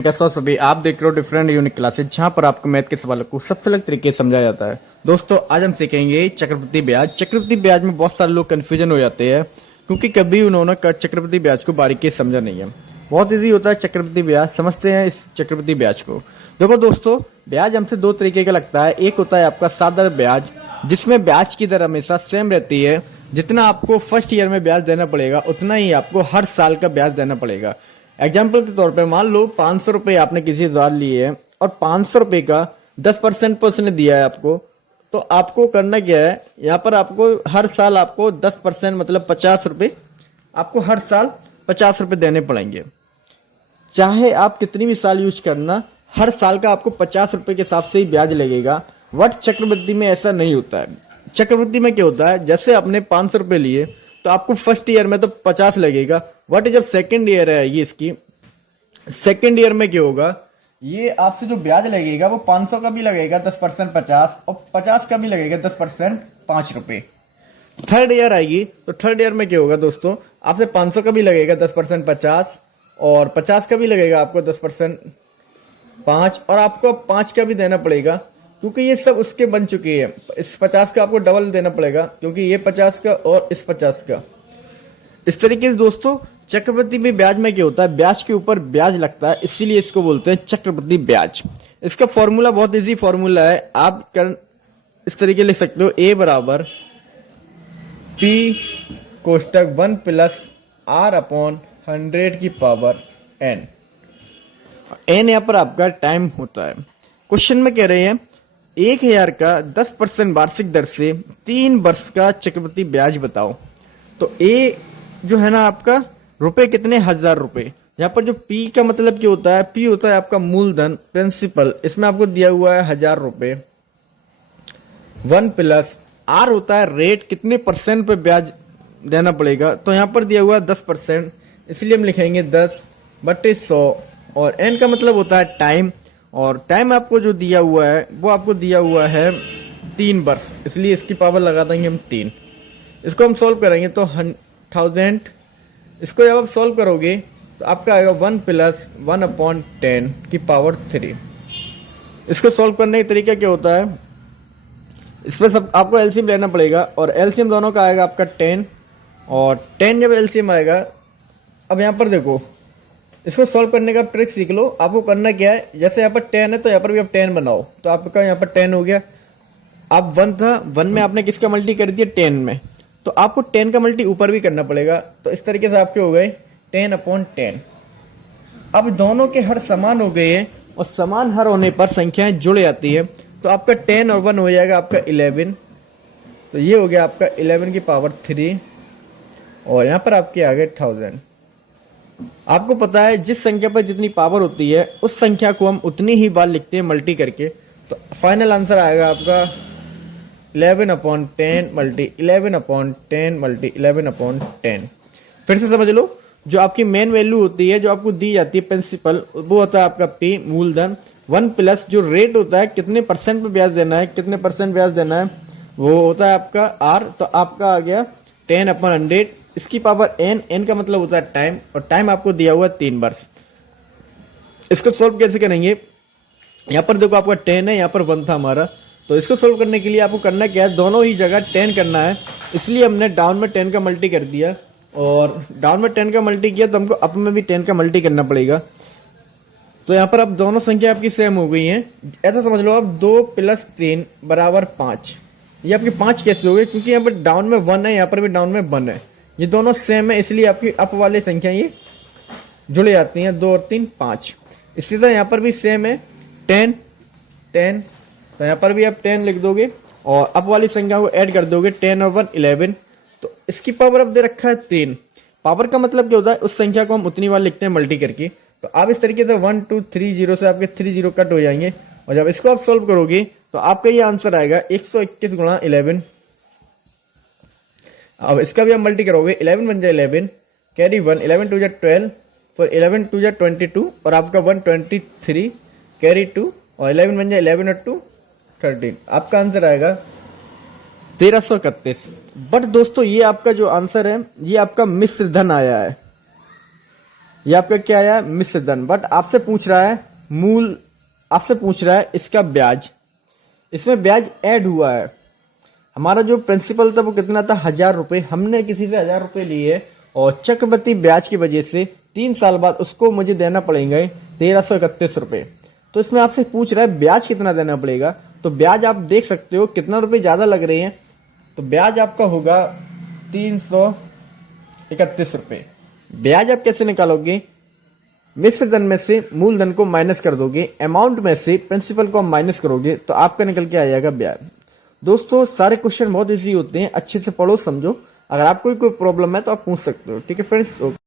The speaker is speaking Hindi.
कैसे हो सभी। आप देख रहे हो डिफरेंट यूनिक क्लासेज, जहां पर आपको मैथ के सवालों को सबसे अलग तरीके से समझाया जाता है। दोस्तों आज हम सीखेंगे चक्रवृद्धि ब्याज। चक्रवृद्धि ब्याज में बहुत सारे लोग कंफ्यूजन हो जाते हैं क्योंकि कभी उन्होंने चक्रवृद्धि ब्याज को बारीकी से समझा नहीं है। बहुत इजी होता है चक्रवृद्धि ब्याज, समझते हैं इस चक्रवृद्धि ब्याज को। देखो दोस्तों, ब्याज हमसे दो तरीके का लगता है। एक होता है आपका सादा ब्याज, जिसमें ब्याज की दर हमेशा सेम रहती है। जितना आपको फर्स्ट ईयर में ब्याज देना पड़ेगा उतना ही आपको हर साल का ब्याज देना पड़ेगा। एग्जाम्पल के तौर पे मान लो 500 रुपए आपने किसी उधार लिए है और 500 रुपए का 10% पर उसने दिया है आपको, तो आपको करना क्या है, यहाँ पर आपको हर साल आपको 10% मतलब 50 रुपए आपको हर साल 50 रुपए देने पड़ेंगे। चाहे आप कितनी भी साल यूज करना, हर साल का आपको 50 रुपए के हिसाब से ही ब्याज लगेगा। वट चक्रवृद्धि में ऐसा नहीं होता है। चक्रवृद्धि में क्या होता है, जैसे आपने 500 रुपए लिए तो आपको फर्स्ट ईयर में तो 50 लगेगा। वट जब सेकेंड ईयर है ये इसकी, सेकेंड ईयर में क्या होगा, ये आपसे जो ब्याज लगेगा वो 500 का भी लगेगा 10% 50, और 50 का भी लगेगा 10% 5 रुपए। थर्ड ईयर आएगी तो थर्ड ईयर में क्या होगा दोस्तों, आपसे 500 का भी लगेगा 10% 50, और 50 का भी लगेगा आपको 10% 5, और आपको 5 का भी देना पड़ेगा क्योंकि ये सब उसके बन चुके हैं। इस 50 का आपको डबल देना पड़ेगा क्योंकि ये 50 का और इस 50 का। इस तरीके से दोस्तों चक्रवृद्धि में ब्याज में क्या होता है, ब्याज के ऊपर ब्याज लगता है, इसीलिए इसको बोलते हैं चक्रवृद्धि ब्याज। इसका फॉर्मूला बहुत इजी फॉर्मूला है, आप इस तरीके लिख सकते हो, ए बराबर पी कोष्टक 1 प्लस आर अपॉन 100 की पावर एन। एन यहाँ पर आपका टाइम होता है। क्वेश्चन में कह रहे हैं 1000 का 10% वार्षिक दर से 3 वर्ष का चक्रवृद्धि ब्याज बताओ। तो ए जो है ना आपका रुपए कितने, 1000 रुपए। यहाँ पर जो पी का मतलब क्या होता है, पी होता है आपका मूलधन प्रिंसिपल, इसमें आपको दिया हुआ है 1000 रुपए। 1 प्लस आर होता है रेट, कितने परसेंट पे ब्याज देना पड़ेगा, तो यहाँ पर दिया हुआ है 10%, इसलिए हम लिखेंगे 10/100। और एन का मतलब होता है टाइम, और टाइम आपको जो दिया हुआ है वो आपको दिया हुआ है 3 वर्ष, इसलिए इसकी पावर लगा देंगे हम 3। इसको हम सोल्व करेंगे तो 1000, इसको जब आप सोल्व करोगे तो आपका आएगा 1 प्लस 1/10 की पावर 3। इसको सोल्व करने का तरीका क्या होता है, इसमें सब आपको एलसीएम लेना पड़ेगा, और एलसीएम दोनों का आएगा आपका 10, और 10 जब एलसीएम आएगा, अब यहाँ पर देखो इसको सॉल्व करने का ट्रिक सीख लो। आपको करना क्या है, जैसे यहाँ पर 10 है तो यहाँ पर भी आप 10 बनाओ, तो आपका यहाँ पर 10 हो गया। अब 1 था, 1 में आपने किसका मल्टी कर दिया, 10 में, तो आपको 10 का मल्टी ऊपर भी करना पड़ेगा। तो इस तरीके से आपके हो गए 10/10। अब दोनों के हर समान हो गए हैं, और समान हर होने पर संख्याएं जुड़ जाती है, तो आपका 10 और 1 हो जाएगा आपका 11। तो ये हो गया आपका 11 की पावर 3, और यहाँ पर आपके आ गए 1000। आपको पता है जिस संख्या पर जितनी पावर होती है उस संख्या को हम उतनी ही बार लिखते हैं मल्टी करके। तो फाइनल आंसर आएगा आपका 11/10 मल्टी 11/10 मल्टी 11/10। फिर से समझ लो, जो आपकी मेन वैल्यू होती है, जो आपको दी जाती है प्रिंसिपल, वो होता है आपका पी मूलधन। 1 प्लस जो रेट होता है, कितने परसेंट पे ब्याज देना है, कितने परसेंट ब्याज देना है, वो होता है आपका आर। तो आपका आ गया 10/100, इसकी पावर एन, एन का मतलब होता है टाइम, और टाइम आपको दिया हुआ है 3 वर्ष। इसको सोल्व कैसे करेंगे, यहाँ पर देखो आपका 10 है, यहाँ पर 1 था हमारा, तो इसको सोल्व करने के लिए आपको करना क्या है, दोनों ही जगह 10 करना है, इसलिए हमने डाउन में 10 का मल्टी कर दिया, और डाउन में 10 का मल्टी किया तो हमको अप में भी 10 का मल्टी करना पड़ेगा। तो यहाँ पर अब दोनों संख्या आपकी सेम हो गई हैं। ऐसा समझ लो अब 2 + 3 = 5। ये आपकी 5 कैसे हो गई, क्योंकि यहाँ पर डाउन में 1 है, यहाँ पर भी डाउन में 1 है, ये दोनों सेम है, इसलिए आपकी अप वाली संख्या ये जुड़ जाती हैं, 2 और 3 5। इसी तरह यहाँ पर भी सेम है 10 10, तो यहाँ पर भी आप 10 लिख दोगे, और अप वाली संख्या को ऐड कर दोगे, 10 और 1 11। तो इसकी पावर अब दे रखा है 3। पावर का मतलब क्या होता है, उस संख्या को हम उतनी बार लिखते हैं मल्टी करके। तो आप इस तरीके से 1 2 3 0 से आपके 3 0 कट हो जाएंगे, और जब इसको आप सोल्व करोगे तो आपका ये आंसर आएगा 121 × 11। अब इसका भी आप मल्टी करोगे, 11 बन जाए 11, कैरी 1, 11 2 = 12, फिर 11 2 = 22, और आपका 123 कैरी 2, और 11 बन जाए 11 और 2 13। आपका आंसर आएगा 1331। बट दोस्तों ये आपका जो आंसर है, ये आपका मिश्र धन आया है। ये आपका क्या आया, मिश्र धन। बट आपसे पूछ रहा है मूल, आपसे पूछ रहा है इसका ब्याज। इसमें ब्याज ऐड हुआ है। हमारा जो प्रिंसिपल था वो कितना था, 1000 रुपए। हमने किसी से 1000 रुपए लिए और चक्रवृद्धि ब्याज की वजह से 3 साल बाद उसको मुझे देना पड़ेंगे 1331 रुपए। तो इसमें आपसे पूछ रहा है ब्याज कितना देना पड़ेगा। तो ब्याज आप देख सकते हो कितना रुपए ज्यादा लग रहे हैं। तो ब्याज आपका होगा 331 रुपए। ब्याज आप कैसे निकालोगे, मिश्र धन में से मूलधन को माइनस कर दोगे, अमाउंट में से प्रिंसिपल को माइनस करोगे तो आपका निकल के आ जाएगा ब्याज। दोस्तों सारे क्वेश्चन बहुत इजी होते हैं, अच्छे से पढ़ो समझो। अगर आपको कोई प्रॉब्लम है तो आप पूछ सकते हो। ठीक है फ्रेंड्स।